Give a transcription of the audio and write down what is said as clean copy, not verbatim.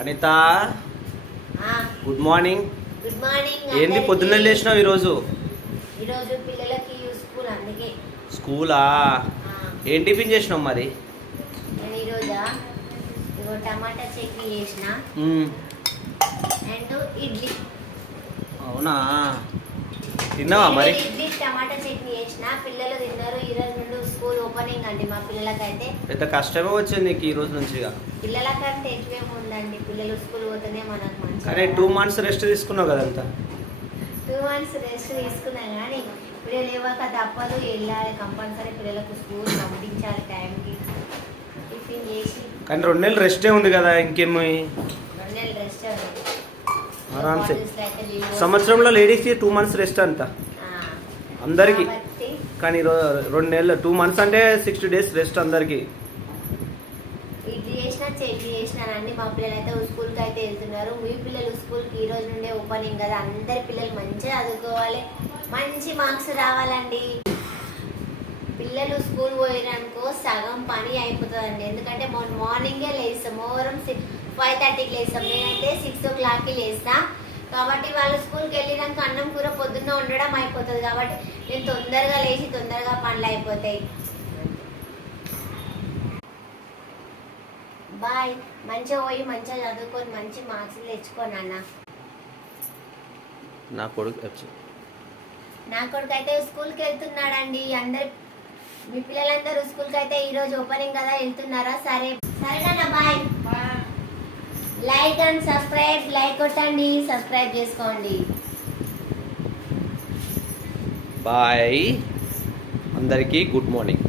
Anitha good morning. Good morning. ఏంది పొద్దున్నే లేచినావు ఈరోజు? ఈరోజు పిల్లలకి స్కూల్, అందుకే. స్కూలా? ఏం టిఫిన్ చేసినావు మరి? నేను ఈరోజా టమాటా చట్నీ చేసిన అండ్ ఇడ్లీ. అవునా, తిన్నావా మరి? ఇడ్లీ టమాటా చట్నీ చేసిన, పిల్లలు తిన్నారు. ఈరోజు నుండి స్కూల్ ఓపెనింగ్ అండి మా పిల్లలకైతే. పెద్ద కష్టమే వచ్చింది నీకు ఈ రోజు నుంచి. పిల్లలకంటే ఎక్కువేమో ఉందండి, పిల్లలు స్కూల్ పోతేనే మనకు మంచి. కానీ 2 months రెస్ట్ తీసుకున్నావు కదంతా. 2 months రెస్ట్ తీసుకున్నాను, కానీ ఇప్పుడు లేవాక తప్పదు, వెళ్ళాలి కంపల్సరీ. పిల్లలకు స్కూల్ పంపించాలి టైంకి, టిఫిన్ చేసి. కానీ 2 నెలలు రెస్టే ఉంది కదా, ఇంకేమో 2 నెలలు రెస్ట్ ఆరామ్సే. సంవత్సరంలో లేడీస్కి 2 months రెస్ట్ అంతా అందరికి. కానీ 2 నెలలు 2 months అంటే 60 days రెస్ట్ అందరికి. ఇడ్లీ చేసిన చట్నీ చేసినానండి. మా పిల్లలు అయితే స్కూల్కి అయితే వెళ్తున్నారు. మీ పిల్లలు స్కూల్కి ఈ రోజు నుండే ఓపెనింగ్ కదా, అందరి పిల్లలు మంచిగా చదువుకోవాలి, మంచి మార్క్స్ రావాలండి. పిల్లలు స్కూల్ పోయినానుకో సగం పని అయిపోతుందండి. ఎందుకంటే మార్నింగే లేస్తాం, మోరం 5:30కి లేస్తాం. నేనైతే 6 o'clockకి లేస్తా. కాబట్టి వాళ్ళు స్కూల్కి వెళ్ళినాక అన్నం కూర పొద్దున్న ఉండడం అయిపోతుంది. కాబట్టి నేను తొందరగా లేచి తొందరగా పనులు అయిపోతాయి. బాయ్. మంచిగా పోయి మంచిగా చదువుకొని మంచి మార్క్స్ తెచ్చుకోను అన్న. నా కొడుకు అయితే స్కూల్కి వెళ్తున్నాడండి. మీ పిల్లలందరూ స్కూల్కి అయితే ఈరోజు ఓపెనింగ్ కదా, వెళ్తున్నారా? సరేనా, bye. Like and subscribe, like కొట్టండి, సబ్స్క్రైబ్ చేసుకోండి. బాయ్ అందరికీ గుడ్ మార్నింగ్.